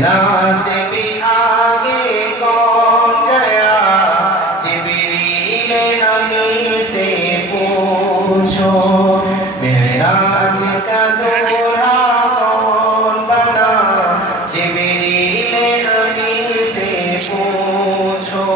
میرا سے بھی آگے کون گیا جبریل امین سے پوچھو معراج کا دولہا کون بنا جبریل امین سے پوچھو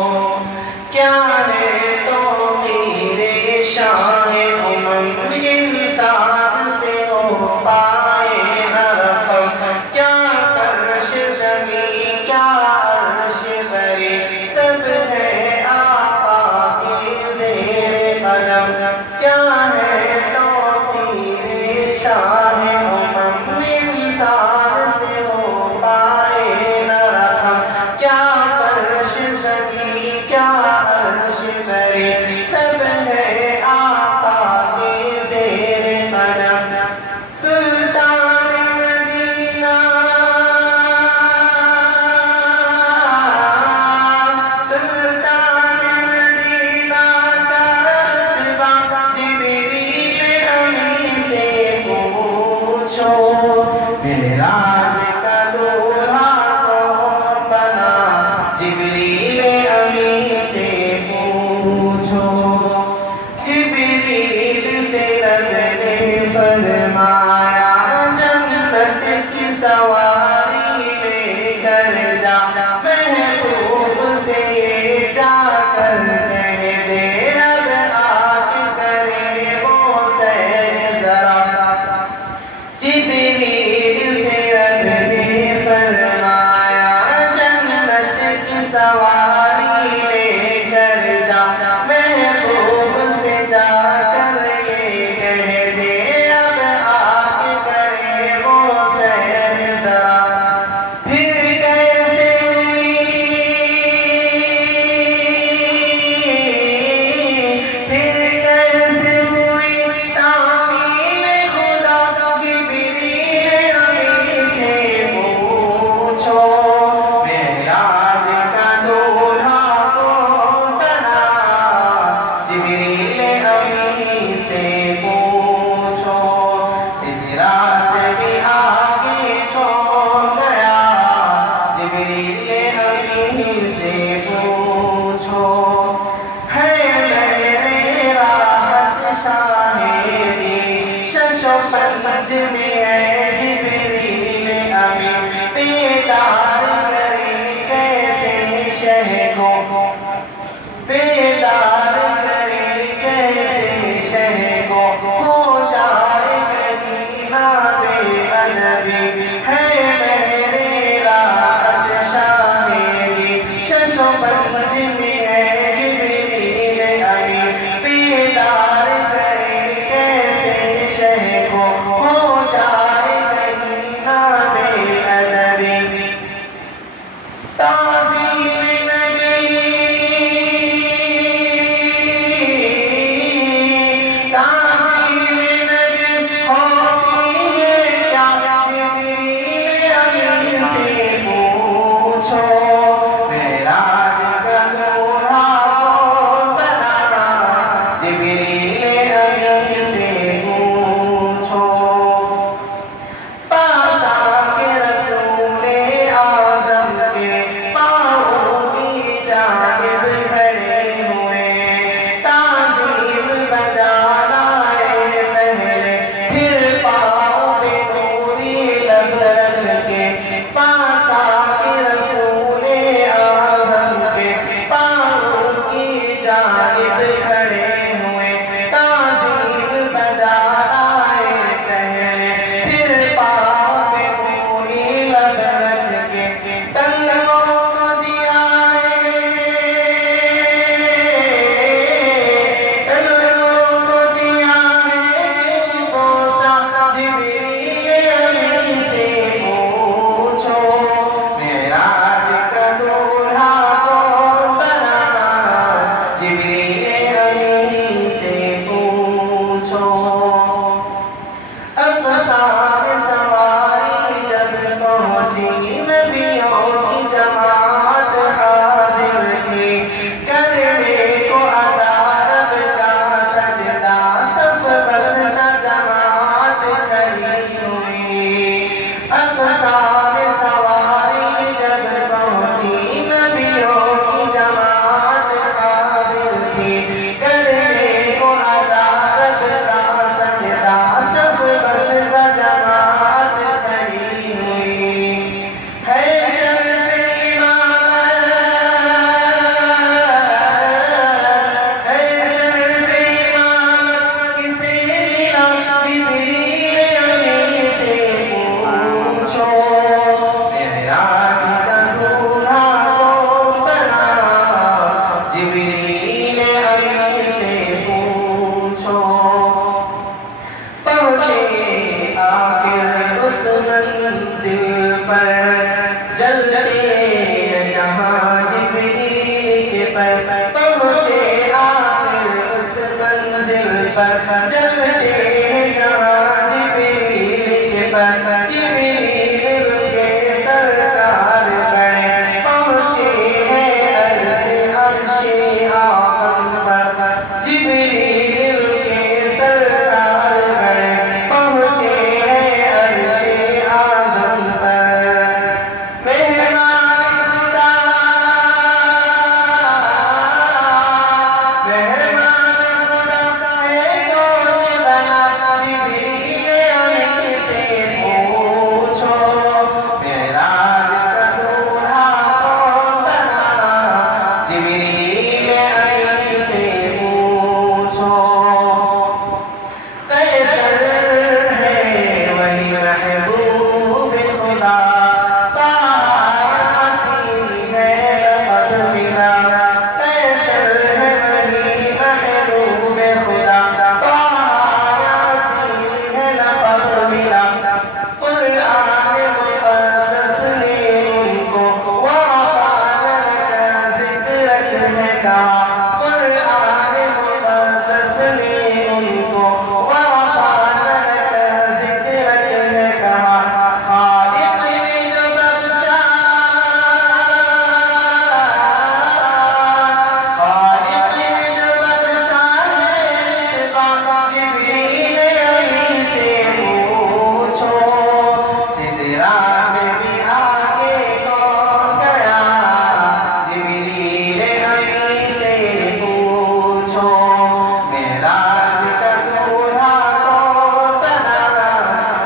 کیا ہے تو تیرے شاہ امم انسان سے ہو پائے نہ رقم کیا فرش زمین کیا عرش بری سب ہے آقا کے زیر قدم کیا ہے تو تیرے شاہ امم انسان سے ہو پائے نہ رقم کیا فرش زمین کیا عرش بری سب ہے آقا کے زیر قدم سلطان مدینہ سلطان مدینہ کا رتبہ جبریل امین سے پوچھو معراج کا دولہا کون بنا جبریل امین سے پوچھو جبریل سے رب نے فرمایا جنت کی سواری لے کر جا محبوب سے یہ جا کر کہہ دے اب آ کے کرے وہ سیر ذرا جبریل سے رب نے فرمایا جنت کی سواری لے کر جا محبوب سے جا کر یہ کہہ دے اب آ کے کرے وہ سیر ذرا پھر کیسے ہوئی تعمیل خدا جبریل امین سے پوچھو معراج کا دولہا کون بنا جبریل امین سے پوچھو سدرا سے بھی آگے کون گیا جبریل امین سے پوچھو ہے میرے راحت شاہدی شش و پنج میں ہے جبریل امین بیدار کرے کیسے شہ کو بیدار کرے کیسے شہ کو ہو جائے مدینہ بے ادبی ہے میرے راحت شاہدی شش و پنج میں ہے جبریل امین بیدار کرے کیسے شہ کو ہو جائے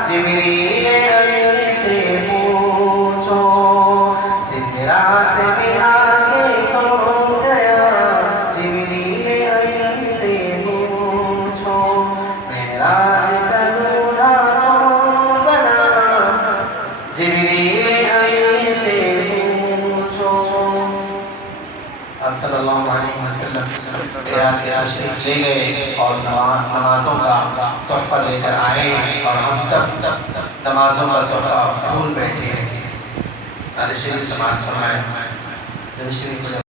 جبریل امی سے پوچھو سدرا سے بھی آگے تو گیا جبریل امی سے پوچھو معراج کا دولہا کون بنا جبریل امی سے پوچھو آپ صلی اللہ علیہ وسلم معراج کے تشریف لے گئے اور نمازوں کا تحفہ لے کر آئے اور ہم سب نمازوں کا تحفہ بھول بیٹھے ہیں۔ شریف سماعت فرمائیں۔